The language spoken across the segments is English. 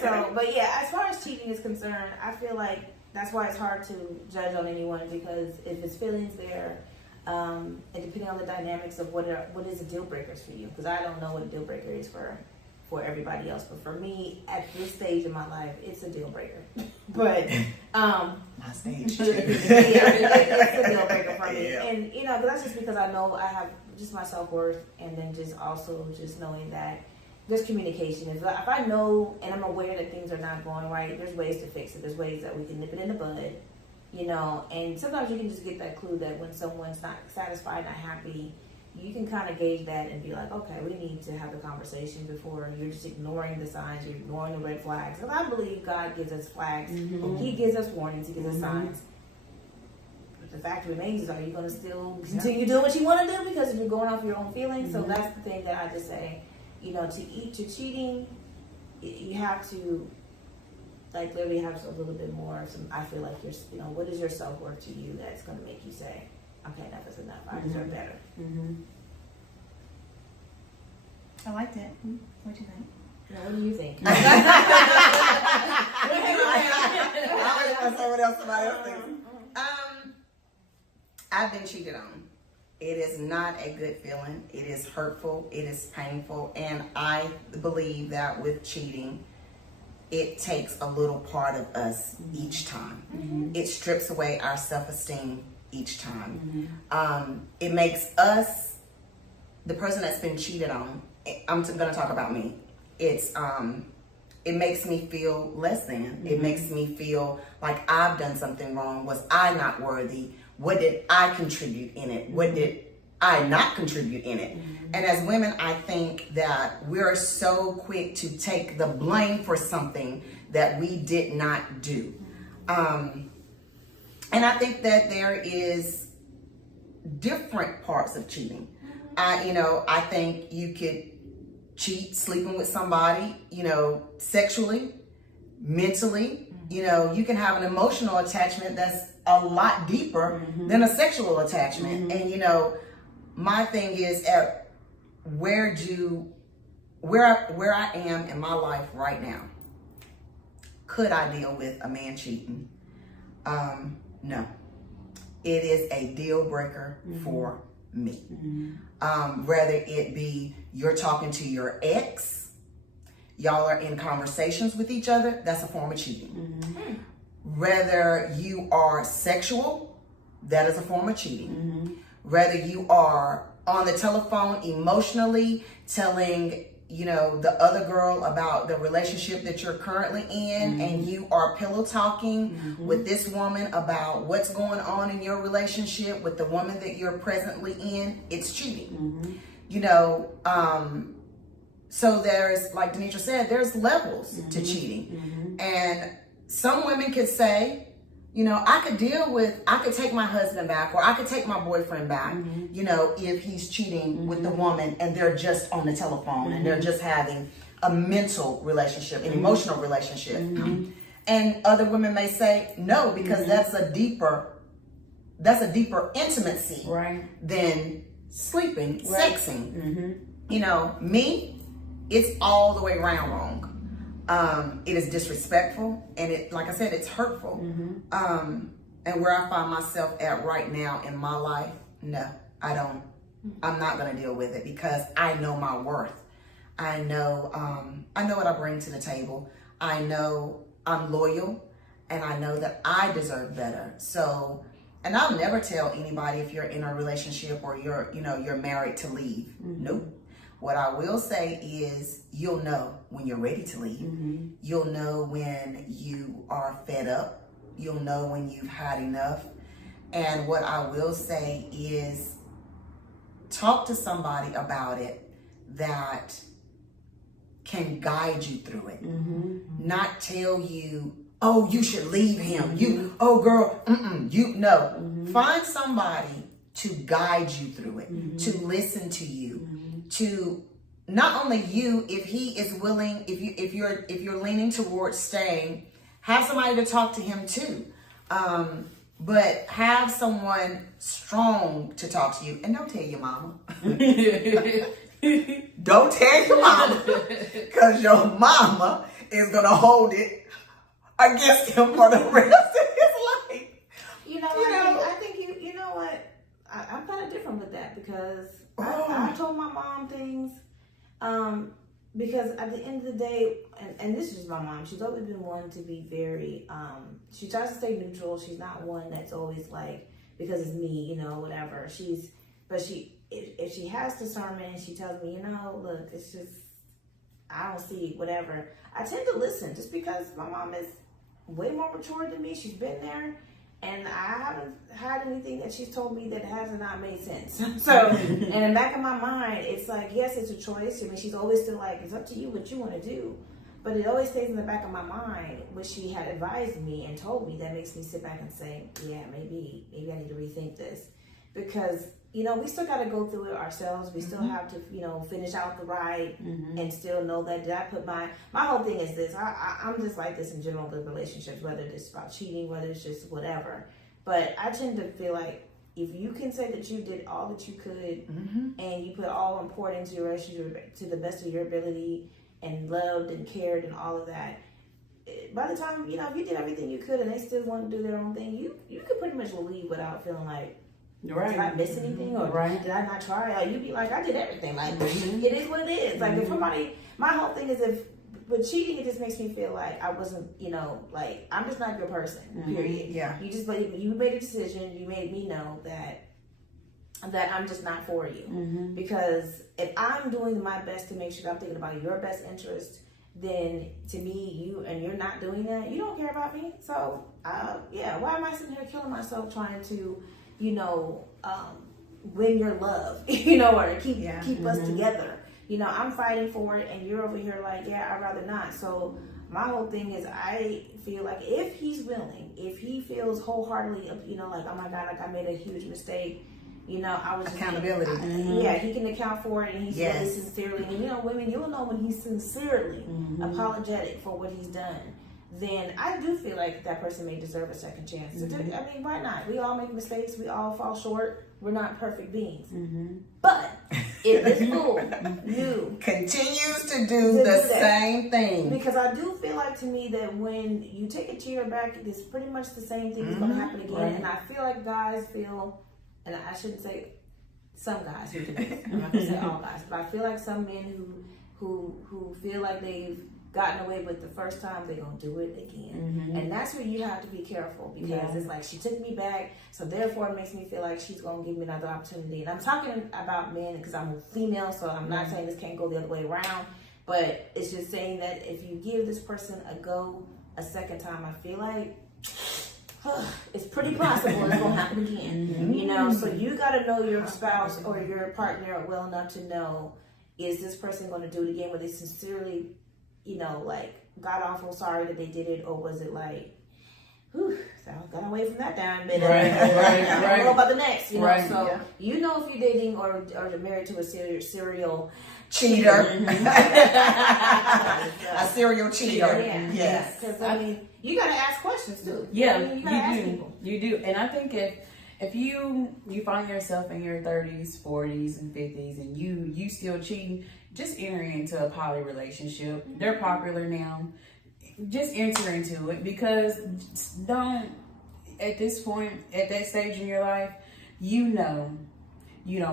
So, but yeah, as far as cheating is concerned, I feel like that's why it's hard to judge on anyone, because if his feelings there, and depending on the dynamics of what is the deal breakers for you, because I don't know what a deal breaker is for everybody else, but for me at this stage in my life, it's a deal breaker. But my stage, yeah, it's a deal breaker for me, and but that's just because I know I have just my self-worth, and then just also just knowing that there's communication. If I know and I'm aware that things are not going right, there's ways to fix it. There's ways that we can nip it in the bud, and sometimes you can just get that clue that when someone's not satisfied, not happy, you can kind of gauge that and be like, okay, we need to have a conversation before you're just ignoring the signs, you're ignoring the red flags. Because I believe God gives us flags. Mm-hmm. He gives us warnings. He gives us signs. But the fact remains is, are you going to still continue doing what you want to do because you're going off your own feelings? Mm-hmm. So that's the thing that I just say, to cheating, you have to, like, literally have a little bit more of some, I feel like what is your self-worth to you that's going to make you say, okay, enough is enough. I deserve better. Mm-hmm. I liked it. What do you think? Now, what do you think? I always want to say what else somebody else thinks. I've been cheated on. It is not a good feeling. It is hurtful. It is painful. And I believe that with cheating, it takes a little part of us each time. Mm-hmm. It strips away our self-esteem each time. Mm-hmm. It makes us, the person that's been cheated on, I'm going to talk about me. It makes me feel less than. Mm-hmm. It makes me feel like I've done something wrong. Was I not worthy? What did I contribute in it? What did I not contribute in it? Mm-hmm. And as women, I think that we're so quick to take the blame for something that we did not do. And I think that there is different parts of cheating. I think you could cheat sleeping with somebody, sexually, mentally. You can have an emotional attachment that's a lot deeper than a sexual attachment. And my thing is where I am in my life right now. Could I deal with a man cheating? No. It is a deal breaker for me. Whether it be you're talking to your ex, y'all are in conversations with each other, that's a form of cheating. Whether you are sexual, that is a form of cheating. Whether you are on the telephone emotionally telling the other girl about the relationship that you're currently in, and you are pillow talking with this woman about what's going on in your relationship with the woman that you're presently in, it's cheating. So there's, like Denitra said, there's levels to cheating. And some women could say, I could take my husband back, or I could take my boyfriend back, if he's cheating with the woman and they're just on the telephone and they're just having a mental relationship, an emotional relationship. And other women may say no, because that's a deeper intimacy than sleeping, sexing. Me, it's all the way around wrong. It is disrespectful, and it, like I said, it's hurtful. And where I find myself at right now in my life, no, I don't. I'm not going to deal with it, because I know my worth. I know what I bring to the table. I know I'm loyal, and I know that I deserve better. So, and I'll never tell anybody if you're in a relationship or you're married to leave. Nope. What I will say is, you'll know when you're ready to leave. You'll know when you are fed up. You'll know when you've had enough. And what I will say is, talk to somebody about it that can guide you through it. Not tell you, oh, you should leave him. Oh, girl, no. Find somebody to guide you through it, to listen to you, to not only you, if he is willing, if you're leaning towards staying, have somebody to talk to him too. But have someone strong to talk to you, and don't tell your mama. Don't tell your mama, because your mama is going to hold it against him for the rest of his life. I think you know what? I'm kind of different with that because I told my mom things. Because at the end of the day, and this is my mom, she's always been one to be very, she tries to stay neutral. She's not one that's always like, because it's me, whatever. If she has discernment and she tells me, look, it's just, I don't see whatever. I tend to listen just because my mom is way more mature than me. She's been there. And I haven't had anything that she's told me that has not made sense. So, in the back of my mind, it's like, yes, it's a choice. I mean, she's always still like, it's up to you what you want to do. But it always stays in the back of my mind what she had advised me and told me that makes me sit back and say, yeah, maybe I need to rethink this. Because, we still got to go through it ourselves. We still have to, finish out the ride and still know that did I put my whole thing is this. I'm just like this in general with relationships, whether it's about cheating, whether it's just whatever. But I tend to feel like if you can say that you did all that you could and you put all important into your relationship to the best of your ability and loved and cared and all of that, by the time, if you did everything you could and they still want to do their own thing, you could pretty much leave without feeling like, right. Did I miss anything or did I not try? Like, you'd be like, I did everything. Like, it is what it is. Like, if somebody, my whole thing is with cheating, it just makes me feel like I wasn't, like, I'm just not your person, period. Yeah. You made a decision. You made me know that I'm just not for you. Because if I'm doing my best to make sure that I'm thinking about your best interest, then to me, you're not doing that, you don't care about me. So, why am I sitting here killing myself trying to, win your love, or to keep us together. I'm fighting for it and you're over here like, yeah, I'd rather not. So my whole thing is I feel like if he's willing, if he feels wholeheartedly, like, oh my God, like I made a huge mistake, I was just accountability. He can account for it and he's really sincerely, and women, you'll know when he's sincerely apologetic for what he's done. Then I do feel like that person may deserve a second chance. I mean, why not? We all make mistakes. We all fall short. We're not perfect beings. But if this fool continues to do the same thing. Because I do feel like to me that when you take a chair back, it's pretty much the same thing is going to happen again. Right. And I feel like guys feel, and I shouldn't say some guys who do this. I'm not going to say all guys. But I feel like some men who feel like they've gotten away with the first time, they're gonna do it again. And that's where you have to be careful because it's like she took me back, so therefore it makes me feel like she's gonna give me another opportunity. And I'm talking about men because I'm a female, so I'm not saying this can't go the other way around, but it's just saying that if you give this person a go a second time, I feel like it's pretty possible it's gonna happen again. So you gotta know your spouse or your partner well enough to know, is this person gonna do it again? Where they sincerely like god awful sorry that they did it, or was it like, whew, so I got away from that down bit. I don't know about the next, So if you're dating or you're married to a serial cheater, a serial cheater. Yes, because I mean, you gotta ask questions too. Yeah, you gotta ask people. You do, and I think if you find yourself in your 30s, 40s, and 50s, and you still cheating, just enter into a poly relationship. They're popular now. Just enter into it because at this point, at that stage in your life, you don't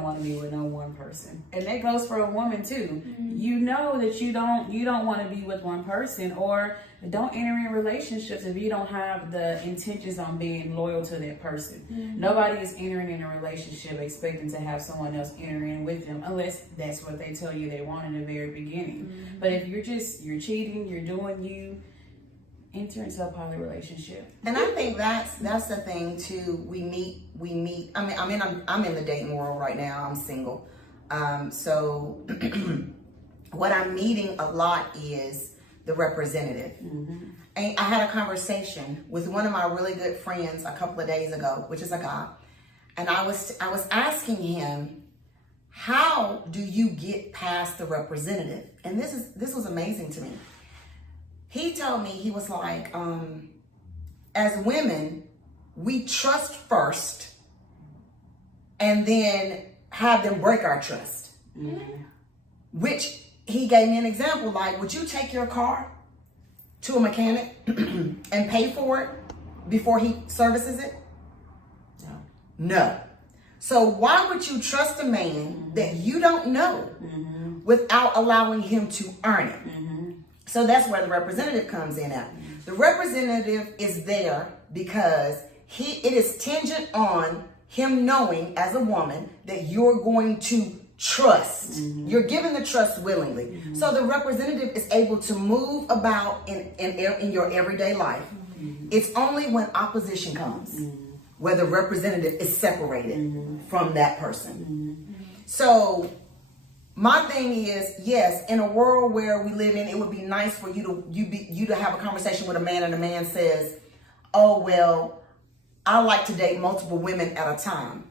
want to be with no one person. And that goes for a woman too. You know that you don't want to be with one person, or don't enter in relationships if you don't have the intentions on being loyal to that person. Nobody is entering in a relationship expecting to have someone else enter in with them unless that's what they tell you they want in the very beginning. But if you're cheating, you're doing you, enter into a poly relationship. And I think that's the thing too. We meet. I mean, I'm in the dating world right now. I'm single. So what I'm meeting a lot is the representative. And I had a conversation with one of my really good friends a couple of days ago, which is a guy. And I was asking him, how do you get past the representative? And this was amazing to me. He told me, he was like, as women, we trust first and then have them break our trust. Which he gave me an example, like, would you take your car to a mechanic and pay for it before he services it? No. So why would you trust a man that you don't know without allowing him to earn it? So that's where the representative comes in at. The representative is there because it is tingent on him knowing as a woman that you're going to trust. You're given the trust willingly. So the representative is able to move about in your everyday life. It's only when opposition comes where the representative is separated from that person. So my thing is, yes, in a world where we live in, it would be nice for you to have a conversation with a man and the man says, oh, well, I like to date multiple women at a time.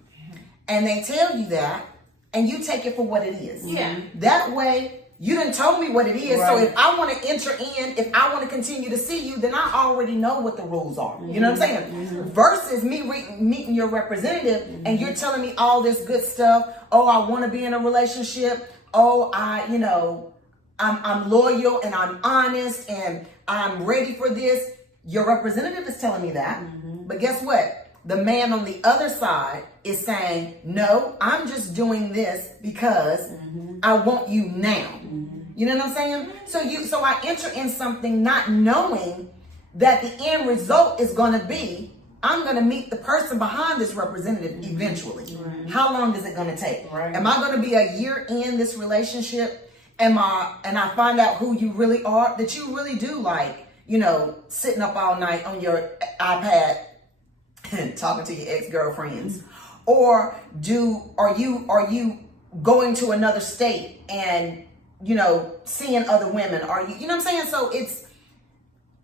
And they tell you that, and you take it for what it is. Yeah. That way, you done told me what it is. Right. So if I want to enter in, if I want to continue to see you, then I already know what the rules are. You know what I'm saying? Versus me meeting your representative and you're telling me all this good stuff. Oh, I want to be in a relationship. Oh, I'm loyal and I'm honest and I'm ready for this. Your representative is telling me that. But guess what? The man on the other side is saying, no, I'm just doing this because I want you now. You know what I'm saying? So I enter in something not knowing that the end result is going to be, I'm going to meet the person behind this representative eventually. How long is it going to take? Am I going to be a year in this relationship? And I find out who you really are, that you really do like, sitting up all night on your iPad and talking to your ex-girlfriends, or are you going to another state and seeing other women? Are you know what I'm saying? So it's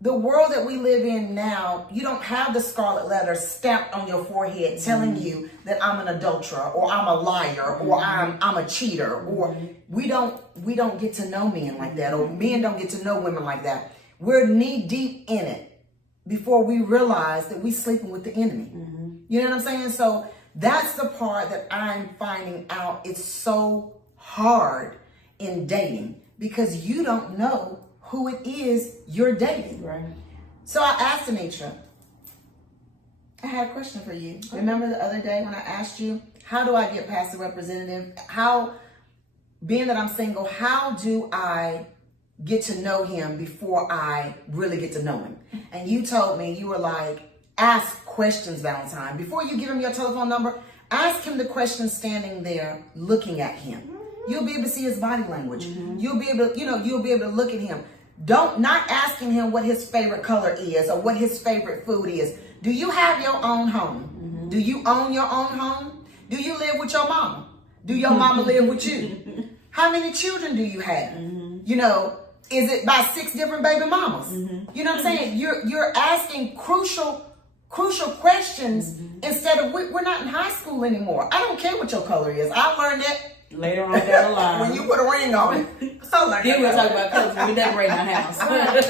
the world that we live in now. You don't have the scarlet letter stamped on your forehead telling you that I'm an adulterer or I'm a liar or I'm a cheater, or we don't get to know men like that, or men don't get to know women like that. We're knee deep in it before we realize that we sleeping with the enemy. You know what I'm saying? So that's the part that I'm finding out. It's so hard in dating because you don't know who it is you're dating. Right. So I asked Anitra, I had a question for you. Okay. Remember the other day when I asked you, how do I get past the representative? Being that I'm single, how do I get to know him before I really get to know him? And you told me, you were like, ask questions, Valentine. Before you give him your telephone number, ask him the question standing there looking at him. You'll be able to see his body language. You'll be able to look at him. Not asking him what his favorite color is or what his favorite food is. Do you have your own home? Do you own your own home? Do you live with your mama? Do your mama live with you? How many children do you have? Is it by 6 different baby mamas? You know what I'm saying? You're asking crucial questions instead of, we're not in high school anymore. I don't care what your color is. I learned that later on down the line. When you put a ring on it. So then we'll talk about colors when we decorate our house. I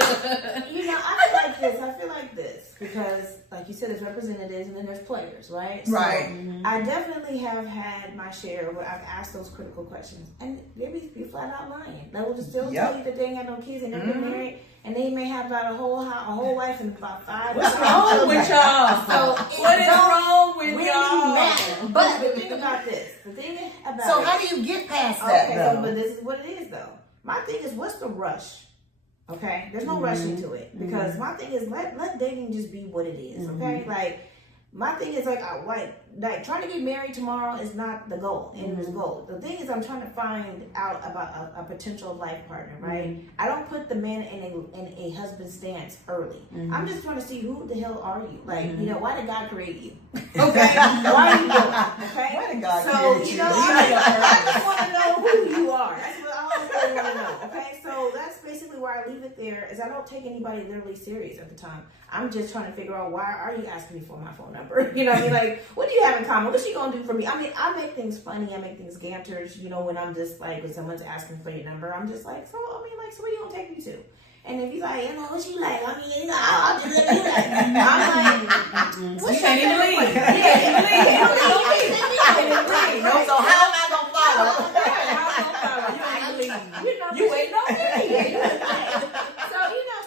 feel like this because, like you said, there's representatives and then there's players, right? So I definitely have had my share where I've asked those critical questions, and they be flat out lying. They will just still tell you that they ain't got no kids and they're married, and they may have about a whole wife and about 5. What's wrong with y'all? So what is wrong with really y'all? Matter. But the thing about this, so how do you get past that? Okay, but this is what it is though. My thing is, what's the rush? Okay, there's no rushing to it because my thing is let dating just be what it is. Okay, like my thing is like trying to get married tomorrow is not the goal. End is goal. The thing is I'm trying to find out about a potential life partner. Right? I don't put the man in a husband stance early. I'm just trying to see who the hell are you? Like why did God create you? Okay, why are you doing? Okay, why did God create you? I just want to know who you are. That's what I really want to know. Okay, so that's basically why I leave it there. Is I don't take anybody literally serious at the time. I'm just trying to figure out why are you asking me for my phone number? You know what I mean? Like, what do you have in common? What's she gonna do for me? I mean, I make things funny. I make things ganters. When I'm just like, when someone's asking for your number, I'm just like, so where you gonna take me to? And if he's like, what you like? I mean, I'll just let you like. I'm like, you can't even leave. So how am I gonna follow? You waiting on me. So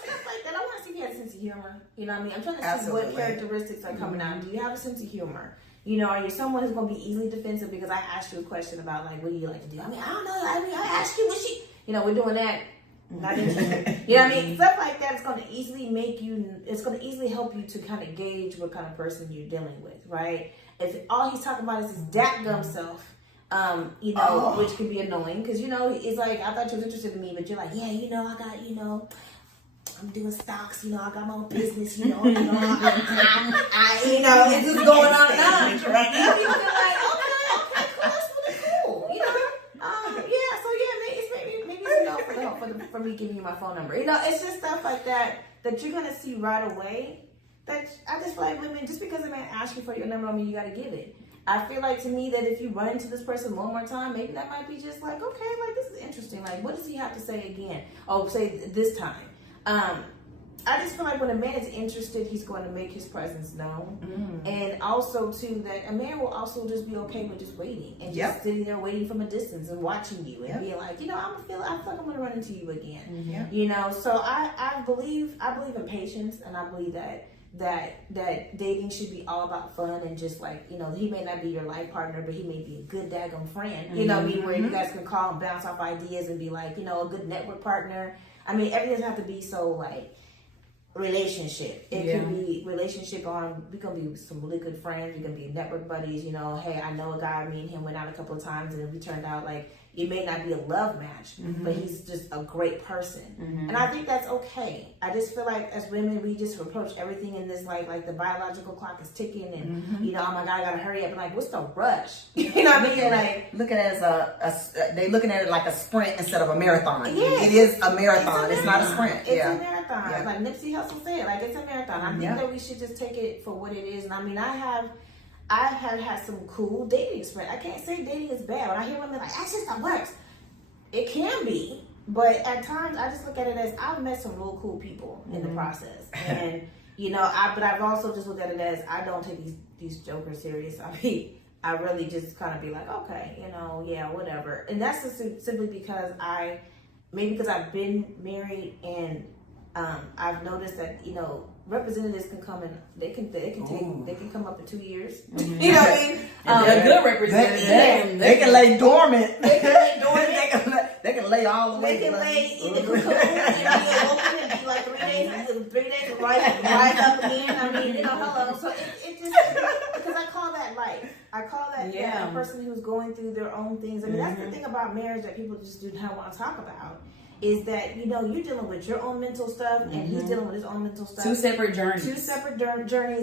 stuff like that. I sense of humor? You know what I mean? I'm trying to see Absolutely. what characteristics are coming out. Do you have a sense of humor? You know, are you someone who's going to be easily defensive because I asked you a question about, like, what do you like to do? I mean, I don't know. I mean, I asked you what she... You know, we're doing that. Not interested. You know what I mean? Stuff like that is going to easily make you... It's going to easily help you to kind of gauge what kind of person you're dealing with, right? If all he's talking about is his dadgum self, you know, which could be annoying because, you know, it's like, I thought you was interested in me, but you're like, yeah, you know, I got, you know... I'm doing stocks, you know, I got my own business, you know, you know, it's just going on and on. And people are like, okay, cool, that's really cool, you know. Maybe it's no for me giving you my phone number. You know, it's just stuff like that you're gonna see right away. That I just feel like women, just because a man asks you for your number, I mean, you gotta give it. I feel like to me that if you run into this person one more time, maybe that might be just like, okay, like this is interesting. Like, what does he have to say again? Oh, say this time. I just feel like when a man is interested, he's going to make his presence known. And also, too, that a man will also just be okay with just waiting and just sitting there waiting from a distance and watching you and being like, you know, I feel like I'm going to run into you again. You know, so I believe in patience, and I believe that dating should be all about fun and just like, you know, he may not be your life partner, but he may be a good daggum friend. You know what I mean? Where you guys can call and bounce off ideas and be like, you know, a good network partner. I mean, everything doesn't have to be so like relationship. It can be relationship on, we can be some really good friends, we can be network buddies, you know, hey, I know a guy, me and him went out a couple of times and we turned out like, it may not be a love match, but he's just a great person. And I think that's okay. I just feel like as women, we just approach everything in this like the biological clock is ticking and, you know, oh my God, I gotta hurry up. And like, what's the rush? You know what I mean? Like, look at it as they looking at it like a sprint instead of a marathon. Yeah, it is a marathon. It's not a sprint. It's a marathon. Like Nipsey Hussle said, like it's a marathon. I think that we should just take it for what it is. And I mean, I have had some cool dating experience. I can't say dating is bad. When I hear women like, that's just not works. It can be, but at times I just look at it as I've met some real cool people in the process. And, you know, but I've also just looked at it as I don't take these jokers serious. I really just kind of be like, okay, you know, yeah, whatever. And that's just simply because I've been married and I've noticed that, you know, representatives can come and they can come up in 2 years. You know what I mean? They're good representatives. They can lay dormant. They can lay dormant. They can lay all the way. They can lay in the cocoon and be open and be like 3 days to rise up again. I mean, you know, hello. So it just, because I call that life. I call that a person who's going through their own things. I mean, that's the thing about marriage that people just do not want to talk about. Is that, you know, you're dealing with your own mental stuff and he's dealing with his own mental stuff. Two separate journeys.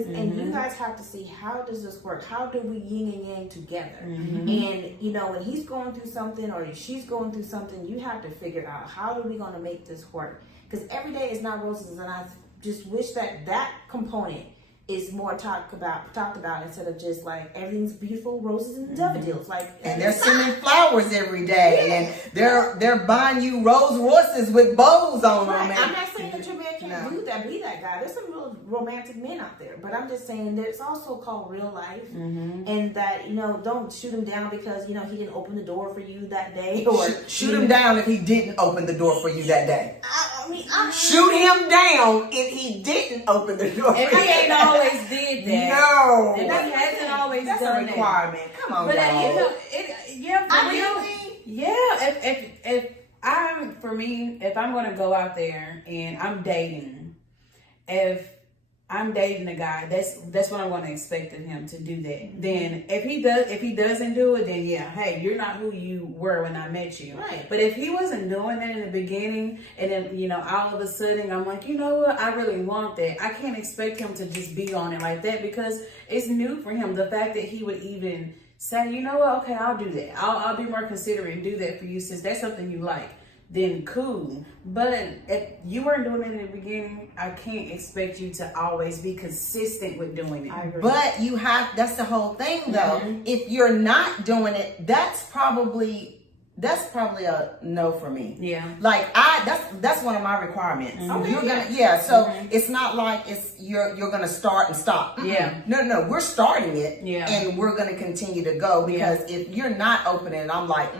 And you guys have to see, how does this work? How do we yin and yang together? And, you know, when he's going through something or she's going through something, you have to figure out, how are we going to make this work? Because every day is not roses, and I just wish that component is more talked about instead of just like everything's beautiful, roses and daffodils. Like, and they're sending flowers every day, and they're buying you Rolls Royces with bows on them. I'm not saying that your man can't do that, be that guy. There's some real romantic men out there, but I'm just saying that it's also called real life, and that, you know, don't shoot him down because, you know, he didn't open the door for you that day, or shoot him down if he didn't open the door for you that day. I shoot him down if he didn't open the door. If he ain't always did that. No, and he hasn't always that's done a requirement. That. Come on, but y'all. If I'm going to go out there and I'm dating, if I'm dating a guy, that's what I'm going to expect of him to do that. Then if he doesn't do it, then yeah, hey, you're not who you were when I met you. Right. But if he wasn't doing that in the beginning, and then, you know, all of a sudden I'm like, you know what, I really want that. I can't expect him to just be on it like that because it's new for him. The fact that he would even say, you know what, okay, I'll do that. I'll be more considerate and do that for you since that's something you like. Then cool. But if you weren't doing it in the beginning, I can't expect you to always be consistent with doing it. But that's the whole thing though. If you're not doing it, that's probably a no for me. Yeah. Like that's one of my requirements. You're gonna so it's not like you're gonna start and stop. Yeah. No, we're starting it and we're gonna continue to go because if you're not opening it, I'm like,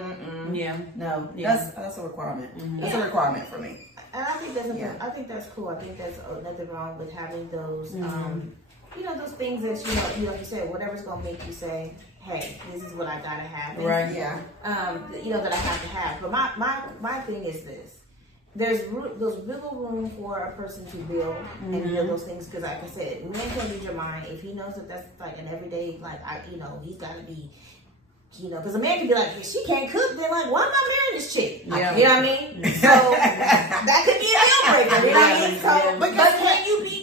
no, that's a requirement. That's a requirement for me. and I think that's I think that's cool. I think that's nothing wrong with having those, you know, those things that you like you said, whatever's gonna make you say, hey, this is what I gotta have. And, Right. Yeah. You know that I have to have. But my thing is this. There's wiggle room for a person to build and build those things because, like I said, man can read your mind. If he knows that that's like an everyday, like he's got to be, because a man can be like, if she can't cook, then like, why am I marrying this chick? Yeah. You know what I mean? So that could be a deal breaker. You know what I mean? So, but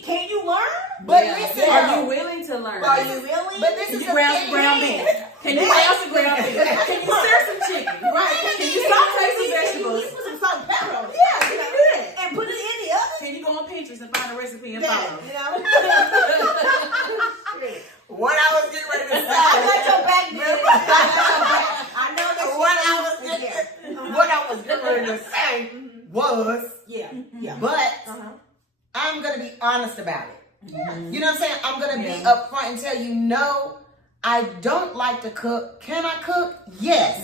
can you learn? But listen, are you willing to learn? Are you willing? But this Can is you the brown thing. some ground beef? Can you brown some ground beef? Can you stir some chicken? Right? Can you saute some vegetables? You put some salt and pepper on it. Yeah, you can do that. And put it in the oven. Can you go on Pinterest and find a recipe and Yeah, follow? you know. What I was getting ready to say. I got your back, man. I know that. What I was getting ready to say was, Yeah. but Uh-huh. I'm gonna be honest about it. Yeah. You know what I'm saying? I'm gonna be upfront and tell you, no, I don't like to cook. Can I cook? Yes.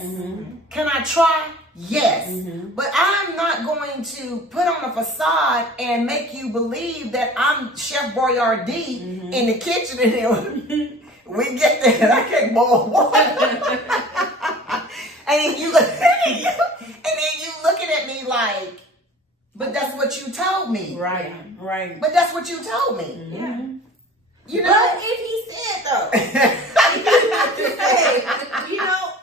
Can I try? Yes. But I'm not going to put on a facade and make you believe that I'm Chef Boyardee in the kitchen and then we get there and I can't boil water. And then you looking at me like, but that's what you told me. Right. But that's what you told me. Yeah. You But know? if he said though,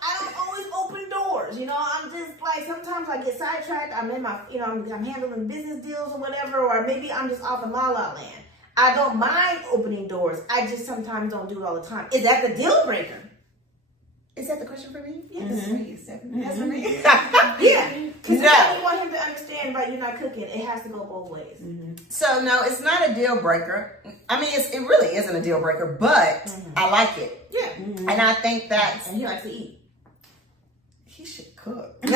I don't always open doors. I'm just like sometimes I get sidetracked. I'm in my, I'm handling business deals or whatever, or maybe I'm just off in La La Land. I don't mind opening doors. I just sometimes don't do it all the time. Is that the deal breaker? Is that the question for me? Yes. That's for me. Yeah. Because No. you want him to understand by you not cooking, it has to go both ways. So no, it's not a deal breaker. I mean, it really isn't a deal breaker, but I like it. Yeah. And I think that's, And he likes to eat. he should cook. Men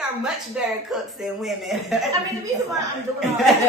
are much better cooks than women. I mean, the reason why I'm doing all this,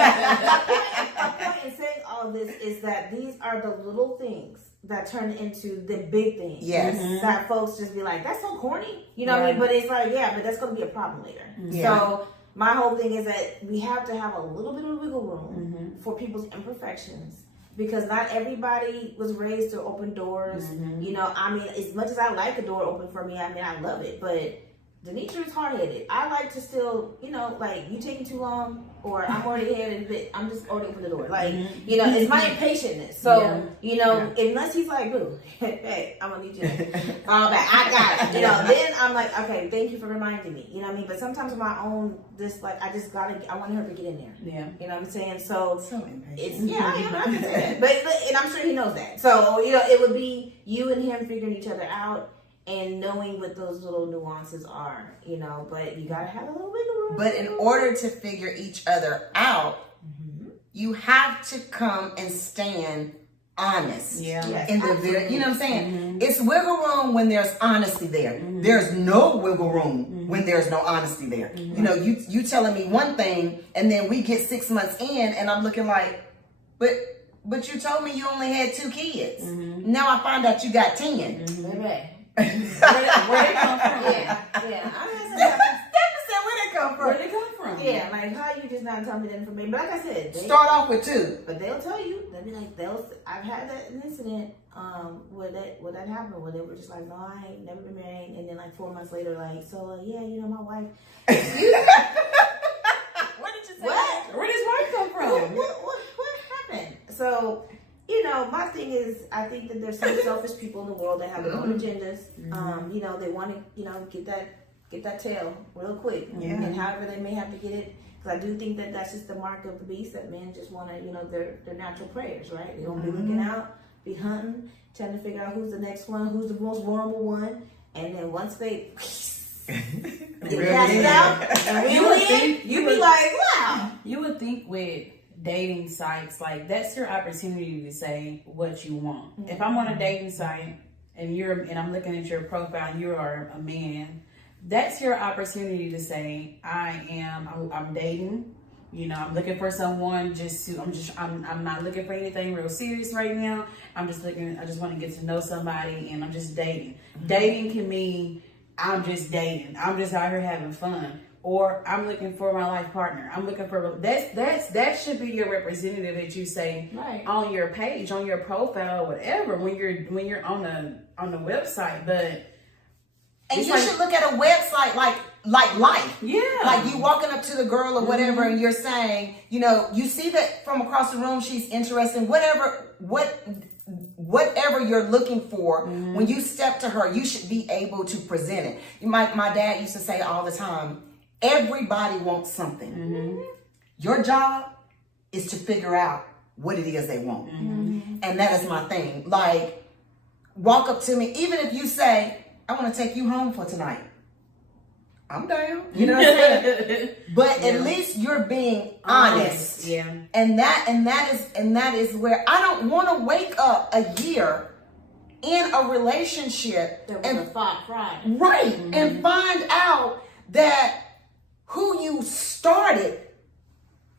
my point in saying all this is that these are the little things that turn into the big things. Yes. That folks just be like, that's so corny. You know what I mean? But it's like, yeah, but that's going to be a problem later. Yeah. So my whole thing is that we have to have a little bit of wiggle room for people's imperfections. Because not everybody was raised to open doors. I mean, as much as I like a door open for me, I mean, I love it. But Denitra is hard-headed. I like to still, like, you taking too long, or I'm already headed, I'm just already open the door. Like, it's my impatientness. So, unless he's like, boo, hey, I'm going to need you to fall back. I got it. Then I'm like, okay, thank you for reminding me. You know what I mean? But sometimes my own, I want her to get in there. Yeah. You know what I'm saying? So impatient. I am. I can say that. But, and I'm sure he knows that. So, it would be you and him figuring each other out. And knowing what those little nuances are, but you gotta have a little wiggle room. But in order to figure each other out, you have to come and stand honest. Yeah. Yes, In the absolutely. you know what I'm saying? It's wiggle room when there's honesty there. There's no wiggle room when there's no honesty there. You telling me one thing and then we get 6 months in and I'm looking like, but you told me you only had 2 kids. Now I find out you got 10. Baby. Where they come from? Yeah. I mean, Where they come from? yeah, like how you just not tell me that information. But like I said, Start off with 2. but they'll tell you. They'll be like, I've had that incident where that happened, where they were just like, no, I ain't never been married, and then like 4 months later, like, so yeah, my wife. What did you say? What? Where does wife come from? What happened? So, my thing is, I think that there's some selfish people in the world that have their own agendas. They want to, get that tail real quick. And however they may have to get it. Because I do think that that's just the mark of the beast, that men just want to, their natural preyers, right? They're going to be looking out, be hunting, trying to figure out who's the next one, who's the most vulnerable one. And then once they pass it out, and you be like, wow. You would think with dating sites, like, that's your opportunity to say what you want. If I'm on a dating site and I'm looking at your profile and you are a man, that's your opportunity to say, I'm dating, I'm looking for someone I'm not looking for anything real serious right now. I just want to get to know somebody and I'm just dating. Dating can mean I'm just dating. I'm just out here having fun. or I'm looking for my life partner. I'm looking for that should be your representative that you say on your page, on your profile, whatever, when you're on the website. But and you should look at a website like life. Yeah. Like you walking up to the girl or whatever and you're saying, you know, you see that from across the room she's interested in whatever you're looking for. When you step to her, you should be able to present it. My dad used to say all the time, everybody wants something. Your job is to figure out what it is they want. And that is my thing. Like, walk up to me, even if you say, I want to take you home for tonight. I'm down. You know what I'm saying? But at least you're being honest. Yeah. And that is where I don't want to wake up a year in a relationship and thought Friday. Right. And find out that who you started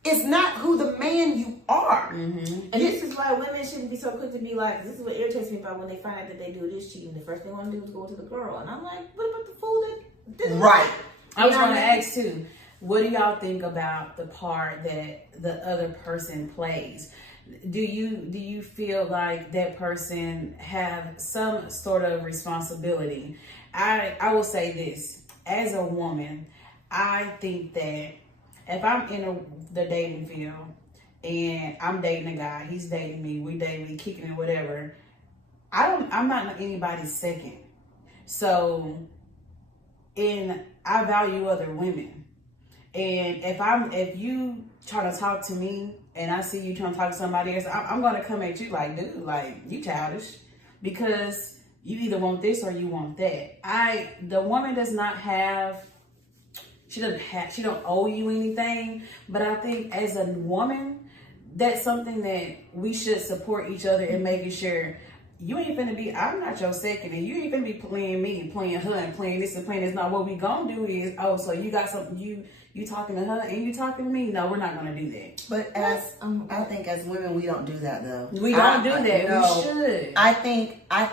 is not who the man you are. And this is why women shouldn't be so quick to be like, this is what irritates me about when they find out that they do this cheating. The first thing they want to do is go to the girl. And I'm like, what about the fool that did it? Right. I was going to ask too, what do y'all think about the part that the other person plays? Do you feel like that person have some sort of responsibility? I will say this, as a woman, I think that if I'm in the dating field and I'm dating a guy, he's dating me, we dating, we kicking it, whatever, I'm not anybody's second. So, and I value other women. And if you try to talk to me and I see you trying to talk to somebody else, I'm going to come at you like, dude, like, you childish, because you either want this or you want that. The woman does not have, she don't owe you anything, but I think as a woman, that's something that we should support each other in making sure you ain't finna be, I'm not your second, and you ain't finna be playing me and playing her and playing this and playing this. Not what we gonna do is, oh, so you got something, you talking to her and you talking to me? No, we're not gonna do that. But I think as women, we don't do that though. We don't do that. No, we should. I think I've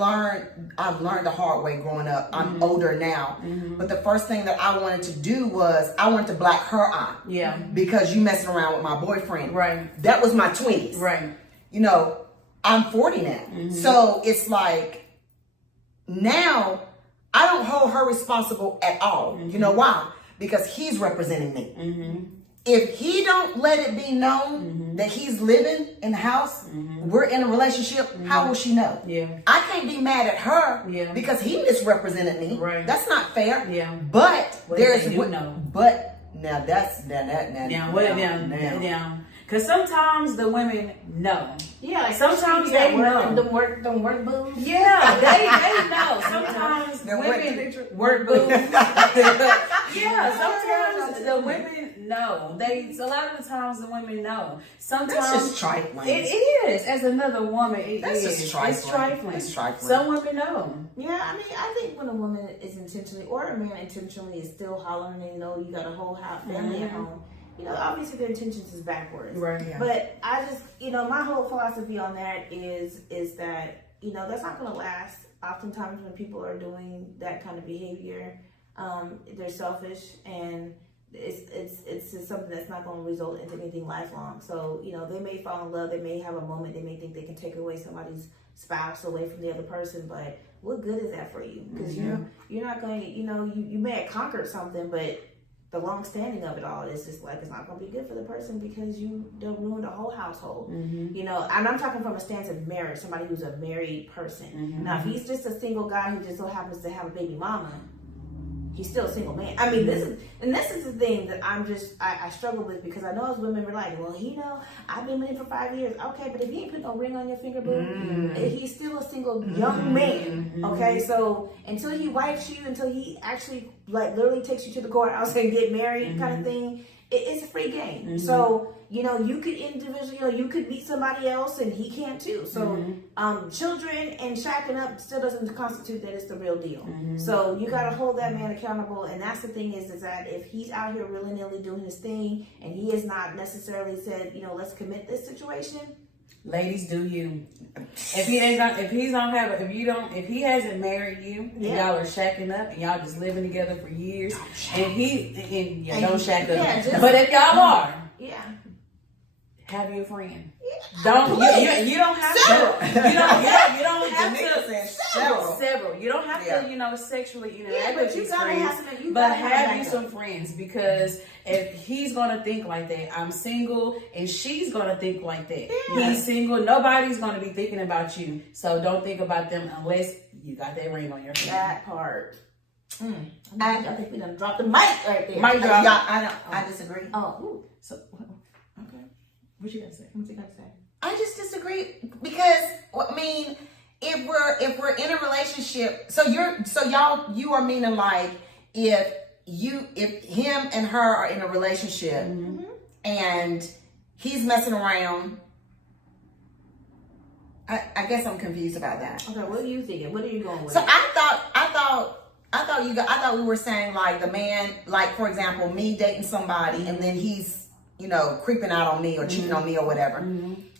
learned the hard way growing up. I'm older now. But the first thing that I wanted to do was I wanted to black her eye. Yeah. Because you messing around with my boyfriend. Right. That was my 20s. Right. You know, I'm 40 now. So it's like now I don't hold her responsible at all. You know why? Because he's representing me. If he don't let it be known that he's living in the house, we're in a relationship, how will she know? Yeah. I can't be mad at her because he misrepresented me. Right. That's not fair. Yeah. But there's but now that's now. Because sometimes the women know. Yeah, like sometimes they know. Them work boobs. Yeah, they know. Sometimes women work boobs. Yeah, sometimes the women know. A lot of the times the women know. Sometimes that's just trifling. It is. As another woman, that's just trifling. It's trifling. It's trifling. Some women know. Yeah, I mean, I think when a woman is intentionally, or a man intentionally is still hollering and you got a whole house family at home. You know, obviously their intentions is backwards. Right. Yeah. But I just, my whole philosophy on that is that, that's not going to last. Oftentimes when people are doing that kind of behavior, they're selfish, and it's just something that's not going to result into anything lifelong. So, they may fall in love, they may have a moment, they may think they can take away somebody's spouse away from the other person, but what good is that for you? Because you're not going to, you may have conquered something, but the long standing of it all is just like, it's not going to be good for the person because you don't ruin the whole household. And I'm talking from a stance of marriage, somebody who's a married person. Now, if he's just a single guy who just so happens to have a baby mama, he's still a single man. I mean, this is the thing that I struggle with, because I know as women we're like, well, I've been with him for 5 years. Okay, but if he ain't put no ring on your finger, boo, he's still a single young man. Okay, so until he wipes you, until he actually literally takes you to the courthouse and get married kind of thing, it's a free game. So, you could individually, you could meet somebody else and he can't too. So, children and shacking up still doesn't constitute that it's the real deal. So you got to hold that man accountable. And that's the thing is that if he's out here willy-nilly doing his thing and he has not necessarily said, let's commit this situation, Ladies, do you? If he hasn't married you, and y'all are shacking up, and y'all just living together for years, don't shack up. Yeah, but if y'all are, yeah, have your friend. Don't you don't have to you don't have to several. You don't have to sexually interact with these friends, but have you some friends, because if he's gonna think like that, I'm single, and she's gonna think like that. Yeah. He's single, nobody's gonna be thinking about you, so don't think about them unless you got that ring on your finger. That part. I think we done dropped the mic right there. Mic drop. I disagree. Oh, so okay. What you gotta say? What's you gotta say? I just disagree, because I mean, if we're in a relationship, so you are meaning like if him and her are in a relationship and he's messing around. I guess I'm confused about that. Okay, what are you thinking? What are you going with? So I thought we were saying like the man, like for example, me dating somebody and then he's creeping out on me or cheating on me or whatever.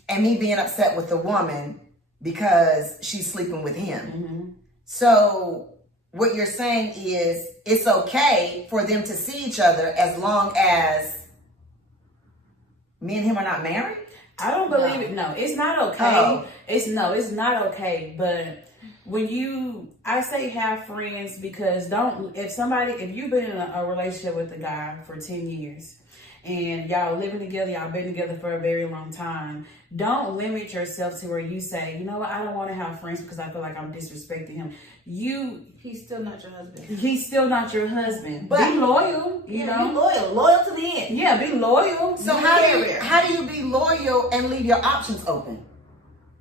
And me being upset with the woman because she's sleeping with him. So what you're saying is it's okay for them to see each other as long as me and him are not married? I don't believe it. No, it's not okay. Oh. It's not okay. But I say have friends, because if you've been in a relationship with a guy for 10 years, and y'all living together, y'all been together for a very long time, don't limit yourself to where you say, you know what, I don't want to have friends because I feel like I'm disrespecting him. He's still not your husband. He's still not your husband. But be loyal, be loyal to the end. Yeah, be loyal. So how do you be loyal and leave your options open?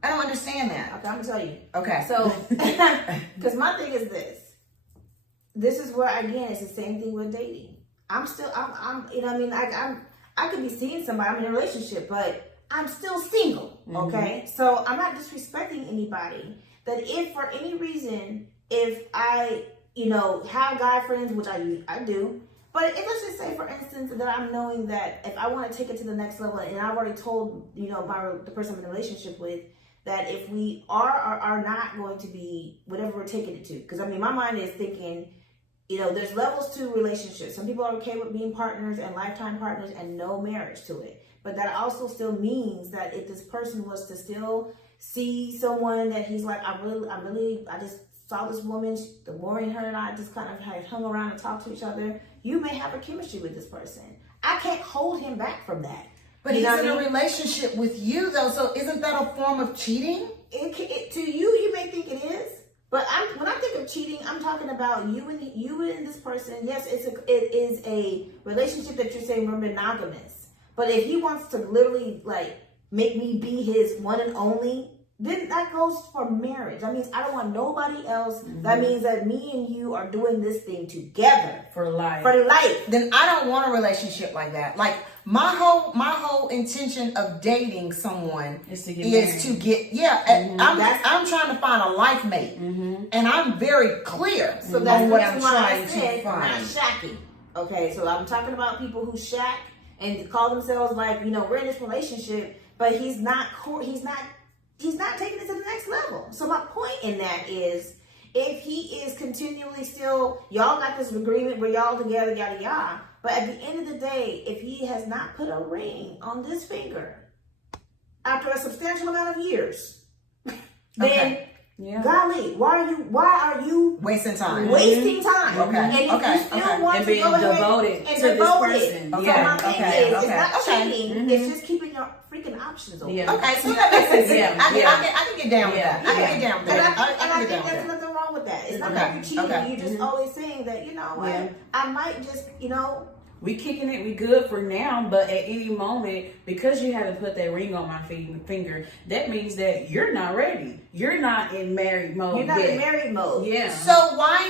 I don't understand that. Okay, I'm gonna tell you. Okay. So, because my thing is this. This is where, again, it's the same thing with dating. I'm I could be seeing somebody, I'm in a relationship, but I'm still single, okay? So I'm not disrespecting anybody. That if for any reason, if I, have guy friends, which I do, but if let's just say, for instance, that I'm knowing that if I want to take it to the next level, and I've already told, the person I'm in a relationship with, that if we are not going to be whatever we're taking it to, because my mind is thinking, there's levels to relationships. Some people are okay with being partners and lifetime partners and no marriage to it. But that also still means that if this person was to still see someone that he's like, I just saw this woman, the woman, her and I just kind of had hung around and talked to each other. You may have a chemistry with this person. I can't hold him back from that. But he's in a relationship with you, though, so isn't that a form of cheating? To you may think it is. But when I think of cheating, I'm talking about you and this person. Yes, it is a relationship that you're saying we're monogamous. But if he wants to literally make me be his one and only, then that goes for marriage. That means I don't want nobody else. That means that me and you are doing this thing together for life. Then I don't want a relationship like that. Like my whole intention of dating someone is to get I'm trying to find a life mate, and I'm very clear so that's on what I'm trying to find. Not shacking. Okay, so I'm talking about people who shack and call themselves we're in this relationship, but he's not taking it to the next level. So my point in that is, if he is continually still, y'all got this agreement where y'all together, yada yada, but at the end of the day, if he has not put a ring on this finger after a substantial amount of years, then golly, why are you wasting time? Wasting time. Okay. And if you still want and to go ahead devoted and to this person. So my thing is, it's not cheating. It's just keeping your freaking options open. Yeah. Okay, so that makes sense. I can get down with that. I can get down with that. And I think there's nothing wrong with that. It's not that you're cheating. You're just always saying that, I might just, we kicking it, we good for now, but at any moment, because you haven't put that ring on my finger, that means that you're not ready. You're not in married mode. You're not in married mode. Yeah. So why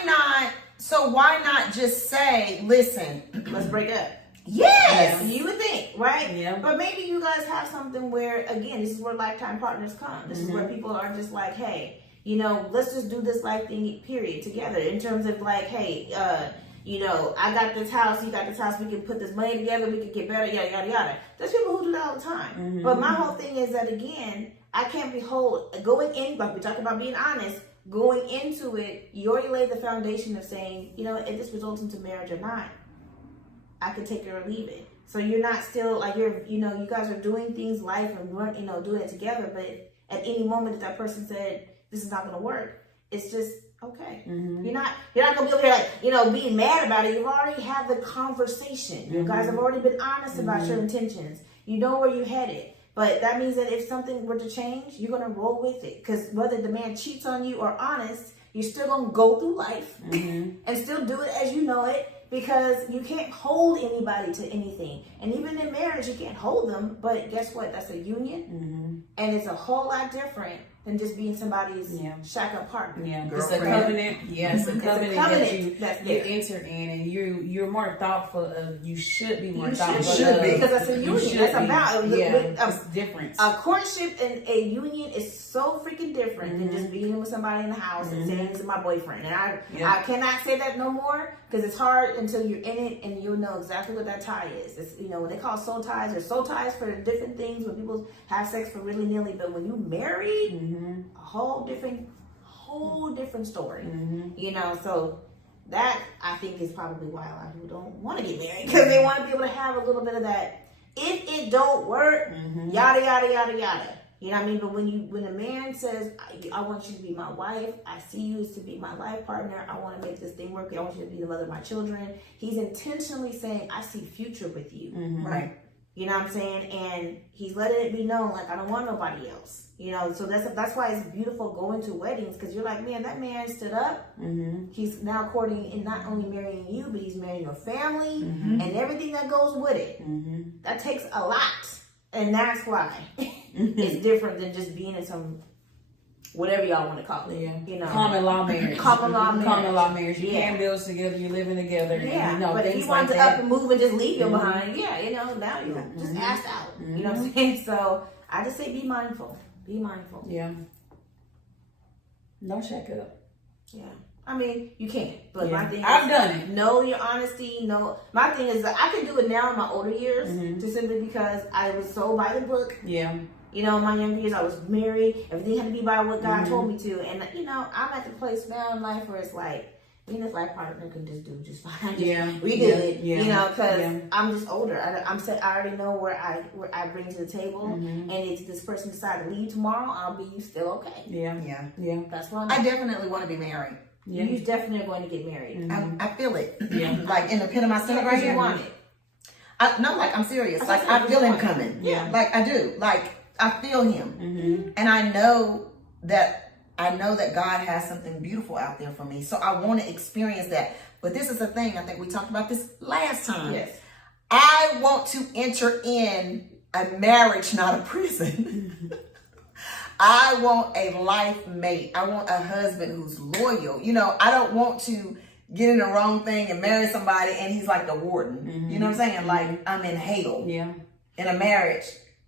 not just say, listen, let's break up. Yes. You would think, right? Yeah. But maybe you guys have something where, again, this is where lifetime partners come. This is where people are just like, hey, let's just do this life thing, period, together. In terms of hey, I got this house, you got this house, we can put this money together, we can get better, yada, yada, yada. There's people who do that all the time. But my whole thing is that, again, I can't behold going in, like we talk about being honest, going into it, you already laid the foundation of saying, you know, if this results into marriage or not, I can take it or leave it. So you're not still like you know, you guys are doing things life and you know, doing it together, but at any moment that person said this is not going to work, it's just okay. You're not gonna be over there like, you know, being mad about it. You've already had the conversation. You guys have already been honest about your intentions. You know where you're headed. But that means that if something were to change, you're gonna roll with it. Because whether the man cheats on you or honest, you're still gonna go through life and still do it as you know it. Because you can't hold anybody to anything. And even in marriage, you can't hold them. But guess what? That's a union. And it's a whole lot different than just being somebody's shack-up partner. Yeah, it's a covenant. Yeah, it's a covenant that you enter in, and you're more thoughtful of. You should be more thoughtful. Should be, because that's a union. That's about it's different. A courtship and a union is so freaking different than just being with somebody in the house and saying this is my boyfriend. And I cannot say that no more because it's hard until you're in it and you'll know exactly what that tie is. It's, you know, when they call soul ties, there's soul ties for different things when people have sex for really nilly, but when you married. A whole different story, you know. So that I think is probably why a lot of people don't want to get married because they want to be able to have a little bit of that. If it don't work, yada yada yada yada. You know what I mean? But when a man says, "I want you to be my wife. I see you as to be my life partner. I want to make this thing work. I want you to be the mother of my children." He's intentionally saying, "I see future with you." Right. You know what I'm saying? And he's letting it be known, like, I don't want nobody else. You know, so that's why it's beautiful going to weddings, because you're like, man, that man stood up. He's now courting and not only marrying you, but he's marrying your family and everything that goes with it. That takes a lot. And that's why it's different than just being in some, whatever y'all want to call it. You know, common law marriage. Common law marriage. You can't build together. You're living together. Yeah, you know, but if you want to up and move and just leave you behind, you know, now you're just asked out. You know what I'm saying? So I just say be mindful. Be mindful. Yeah. Don't shack up. Yeah. I mean, you can't. But my thing is, I've done it. Know your honesty. No, my thing is that I can do it now in my older years, just simply because I was so by the book. Yeah. You know, in my younger years, I was married. Everything had to be by what God told me to. And, you know, I'm at the place now in life where it's like, me and this life partner can just do just fine. We good. You know, because I'm just older. I already know where I bring to the table. And if this person decides to leave tomorrow, I'll be still okay. Yeah. That's why I definitely want to be married. You definitely are going to get married. I feel it. Like in the pit of my stomach right here. You want it. No, like I'm serious. Like I feel him coming. Like I do. Like I feel him. And I know that God has something beautiful out there for me. So I want to experience that. But this is the thing. I think we talked about this last time. Yes. I want to enter in a marriage, not a prison. I want a life mate. I want a husband who's loyal. You know, I don't want to get in the wrong thing and marry somebody and he's like the warden. You know what I'm saying? Like I'm in hell. In a marriage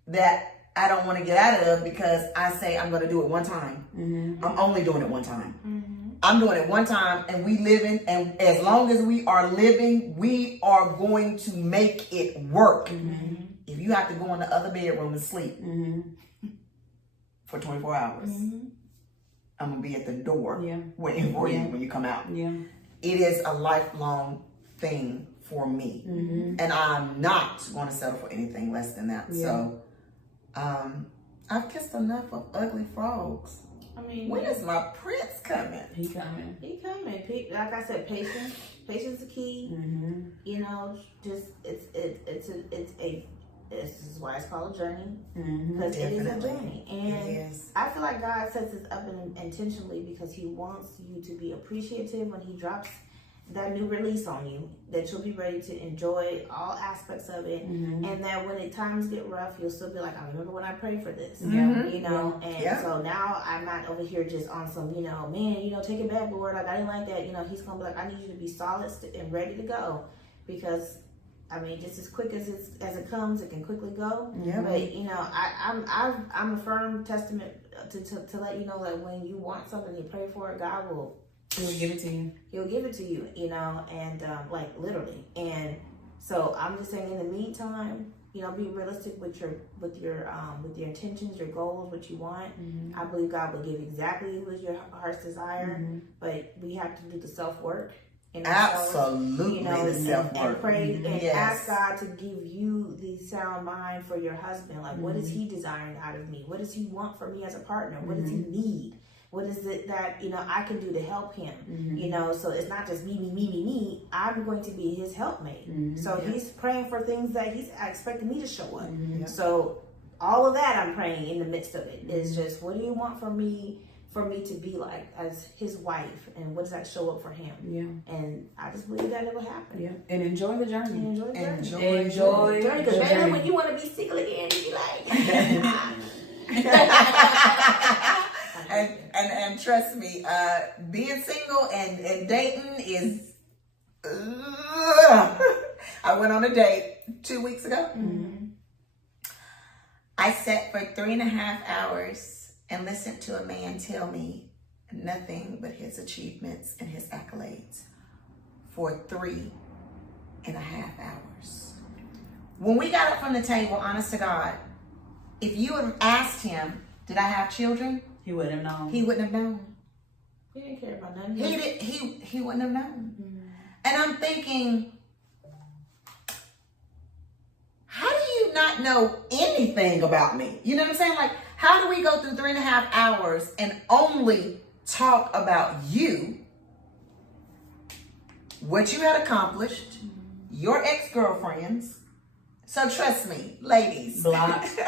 that I don't want to get out of because I say I'm going to do it one time. I'm only doing it one time. I'm doing it one time and we living, and as long as we are living, we are going to make it work. If you have to go in the other bedroom and sleep for 24 hours, I'm going to be at the door waiting for you when you come out. It is a lifelong thing for me. And I'm not going to settle for anything less than that. So I've kissed enough of ugly frogs. I mean, when is my prince coming? He coming. Like I said, patience is the key. You know, just this is why it's called a journey, because it is a journey, and I feel like God sets this up intentionally because He wants you to be appreciative when He drops that new release on you, that you'll be ready to enjoy all aspects of it, and that when the times get rough, you'll still be like, I remember when I prayed for this, you know, and so now I'm not over here just on some, you know, man, you know, take it back, Lord, like I didn't like that, you know. He's gonna be like, I need you to be solid and ready to go, because I mean, just as quick as it comes, it can quickly go. But you know, I'm a firm testament to let you know that when you want something, you pray for it, God will. He'll give it to you. He'll give it to you, you know, and like literally. And so I'm just saying, in the meantime, be realistic with your intentions, your goals, what you want. I believe God will give exactly what your heart's desire, but we have to do the self work. Absolutely, the self work. And pray and ask God to give you the sound mind for your husband. Like, what is he desiring out of me? What does he want from me as a partner? What does he need? What is it that, I can do to help him? So it's not just me. I'm going to be his helpmate. So he's praying for things that he's expecting me to show up. So all of that I'm praying in the midst of it is just, what do you want from me? For me to be like as his wife, and what does that show up for him? And I just believe that it will happen. And enjoy the journey. And enjoy the journey. Because maybe when you want to be single again, you be like. and trust me, being single and dating is. I went on a date 2 weeks ago. I sat for 3.5 hours and listened to a man tell me nothing but his achievements and his accolades for 3.5 hours. When we got up from the table, honest to God, if you had asked him, did I have children? He wouldn't have known. He wouldn't have known. He didn't care about nothing. He wouldn't have known. And I'm thinking, how do you not know anything about me? You know what I'm saying? Like, how do we go through 3.5 hours and only talk about you, what you had accomplished, your ex-girlfriends? So trust me, ladies. Blocked.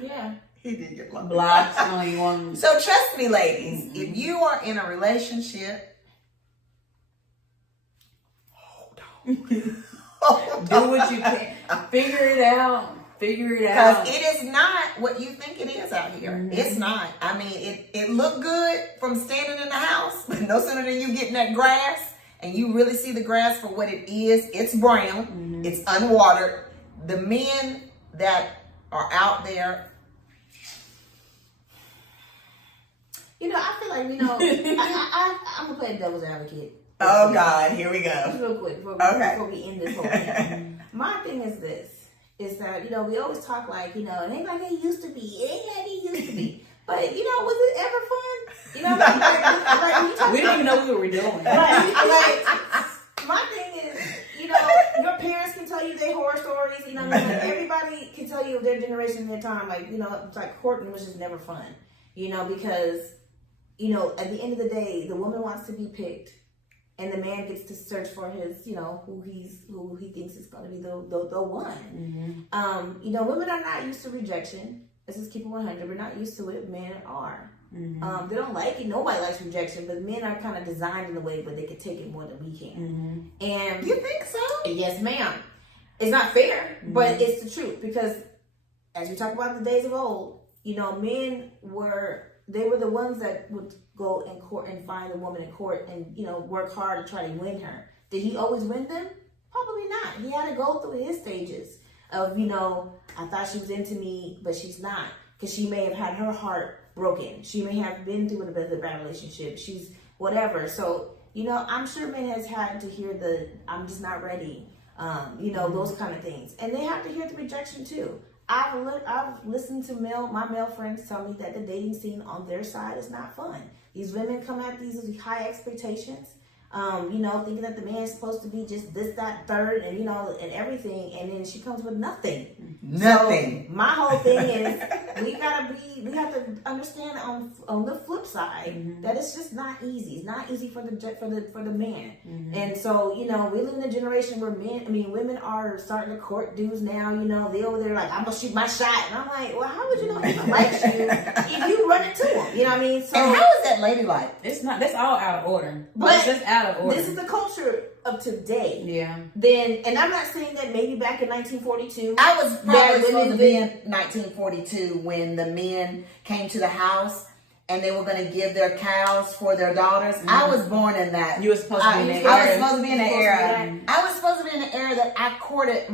Yeah. He did get blocked. Blocked. No, you want. So trust me, ladies, if you are in a relationship, hold on. Do what you can. Figure it out. Because it is not what you think it is out here. It's not. I mean, it looked good from standing in the house, but no sooner than you get in that grass and you really see the grass for what it is. It's brown. It's unwatered. The men that are out there. I feel like, I'm going to play devil's advocate. Oh, God. Here we Just go. real quick before we end this whole thing. My thing is this. Is that, we always talk like, it ain't like it used to be. It ain't like it used to be. But, was it ever fun? We didn't even know what we were doing. My thing is, your parents can tell you their horror stories. Everybody can tell you of their generation, their time. It's like courting was just never fun. Because, at the end of the day, the woman wants to be picked. And the man gets to search for his, who he thinks is going to be the one. Women are not used to rejection. Let's just keep it 100. We're not used to it. Men are. They don't like it. Nobody likes rejection, but men are kind of designed in a way where they can take it more than we can. And You think so? Yes, ma'am. It's not fair, but it's the truth. Because as we talk about the days of old, men were the ones that would go in court and find a woman in court and, work hard to try to win her. Did he always win them? Probably not. He had to go through his stages of, I thought she was into me, but she's not. Because she may have had her heart broken. She may have been through a bad relationship. She's whatever. So, I'm sure men has had to hear I'm just not ready. Those kind of things. And they have to hear the rejection too. I've listened to my male friends tell me that the dating scene on their side is not fun. These women come at these high expectations, thinking that the man is supposed to be just this, that, third, and and everything, and then she comes with nothing. Nothing. So my whole thing is we have to understand on the flip side that it's just not easy. It's not easy for the man. And so we live in a generation where women are starting to court dudes now. They over there like, I'm gonna shoot my shot, and I'm like, well, how would you know if he likes you if you run into him? You know what I mean? So and how is that ladylike? It's not. That's all out of order. But it's just out of order. This is the culture of today. Yeah. And I'm not saying that maybe back in 1942. I was probably supposed to be in 1942 when the men came to the house and they were going to give their cows for their daughters. I was born in that. You were supposed to be in that era. I was supposed to be in that era. I was supposed to be in the era that I courted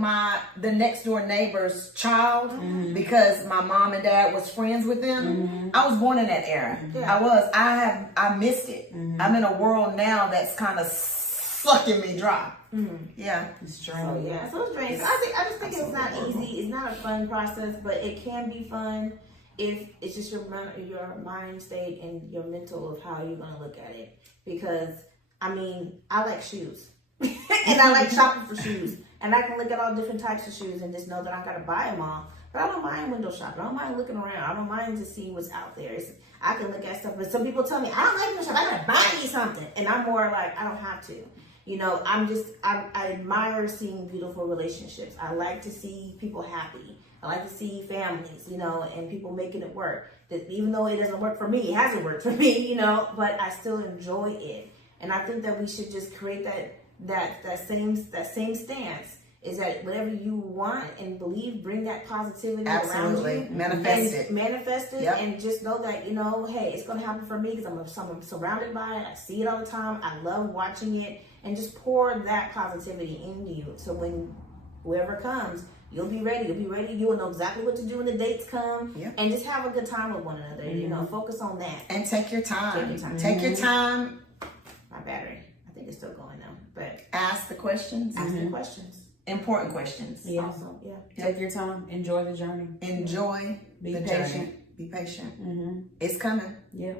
the next door neighbor's child because my mom and dad was friends with them. I was born in that era. I missed it. I'm in a world now that's kind of sucking me dry. Yeah. It's So draining. yeah, so it's draining. I just think it's not easy. It's not a fun process, but it can be fun if it's just your mind state and your mental of how you're gonna look at it. Because I mean, I like shoes, and I like shopping for shoes, and I can look at all different types of shoes and just know that I gotta buy them all. But I don't mind window shopping. I don't mind looking around. I don't mind to see what's out there. I can look at stuff, but some people tell me I don't like window shopping. I gotta buy me something, and I'm more like I don't have to. You know, I admire seeing beautiful relationships. I like to see people happy. I like to see families, you know, and people making it work. That even though it doesn't work for me, it hasn't worked for me, you know, but I still enjoy it. And I think that we should just create that same stance. Is that whatever you want and believe, bring that positivity around you. Manifest it, and just know that, you know, hey, it's going to happen for me because I'm surrounded by it. I see it all the time. I love watching it, and just pour that positivity in you. So when whoever comes, you'll be ready. You will know exactly what to do when the dates come, and just have a good time with one another. You know, focus on that. And take your time. Take your time. My battery, I think it's still going now, but ask the questions. Ask the questions. Important questions. Yeah. Awesome. Yeah. Take your time. Enjoy the journey. Enjoy Be the patient. journey. Be patient. It's coming. Yeah.